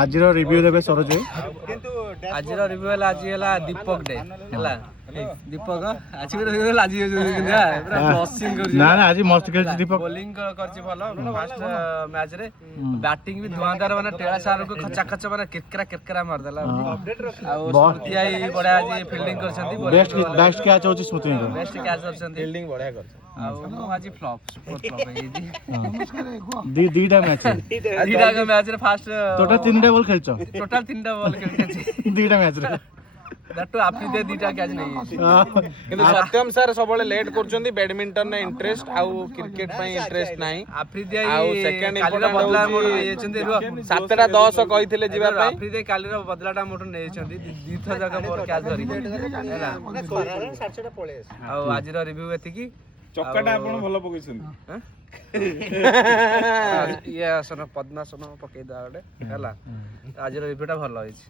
ଆଜିର ରିଭ୍ୟୁ ଦେବେ ସରୋଜ ଭାଇ। ଆଜିର ରିଭ୍ୟୁ ହେଲା ଆଜି ହେଲା ଦୀପକ ଡେ ହେଲା ଦୀପକ ଆଜି ଆଜି ନା ନା ଆଜି ମସ୍ତ ଖେଳିଛି ଦୀପକ। ବୋଲିଂ କରିଛି ଭଲ ଫାଷ୍ଟ ମ୍ୟାଚ୍ ରେ ବ୍ୟାଟିଂ ବି ଧୂଆଁଧାର ମାନେ ଟେଳା ସାରକୁ ଖଚା ଖଚ ମାନେ କିରକିରା ମାରିଦେଲା ଆଉ ସ୍ମୃତି ଆଇ ବଢିଆ ଆଜି ଫିଲ୍ଡିଂ କରିଛନ୍ତି ବେଷ୍ଟ କ୍ୟାଚ୍ ହଉଛି ସ୍ମୃତିଙ୍କର। ବେଷ୍ଟ କ୍ୟାଚ୍ କରିଛନ୍ତି ଫିଲ୍ଡିଂ ବଢିଆ କରିଛନ୍ତି ଆଉ ମୁଁ ଆଜି ଫ୍ଲପ୍ ହେଇଯାଇଛି ଦିଟା ମ୍ୟାଚ୍ ଦିଟା ମ୍ୟାଚ୍ ରେ ଫାଷ୍ଟ ଟୋଟାଲ 3ଟା ବଲ୍ ଖେଳିଛ ଟୋଟାଲ 3ଟା ବଲ୍ ଖେଳିଛି ଦିଟା ମ୍ୟାଚ୍ ରେ ଦାଟୁ ଆଫ୍ରିଦି ଦିଟା କ୍ୟାଚ୍ ନେଇଯାଇଛି କିନ୍ତୁ ସତ୍ୟମ ସାର୍ ସବୁବେଳେ ଲେଟ୍ କରୁଛନ୍ତି ବ୍ୟାଡମିଣ୍ଟନରେ ଇଣ୍ଟରେଷ୍ଟ ଆଉ କ୍ରିକେଟ ପାଇଁ ଇଣ୍ଟରେଷ୍ଟ ନାହିଁ ଆଫ୍ରିଦି ଆଉ ସେକେଣ୍ଡ କାଲିର ବଦଲା ମୋଠୁ ନେଇଯାଇଛନ୍ତି 7:10 କହିଥିଲେ ଯିବା ପାଇଁ ଆଫ୍ରିଦି କାଲିର ବଦଲାଟା ମୋଠୁ ନେଇଯାଇଛନ୍ତି ଦିଥର ଯାକ ମୋର କ୍ୟାଚ୍ ଧରିକି ହେଲା ଆଉ ଆଜିର ରିଭ୍ୟୁ ଏତିକି ଚକାଟା ଆପଣ ଭଲ ପକେଇଛନ୍ତି ଇଏ ଆସନ ପଦ୍ମାସନ ପକେଇଦବା ଗୋଟେ ହେଲା ଆଜିର ରିଭ୍ୟୁଟା ଭଲ ହେଇଛି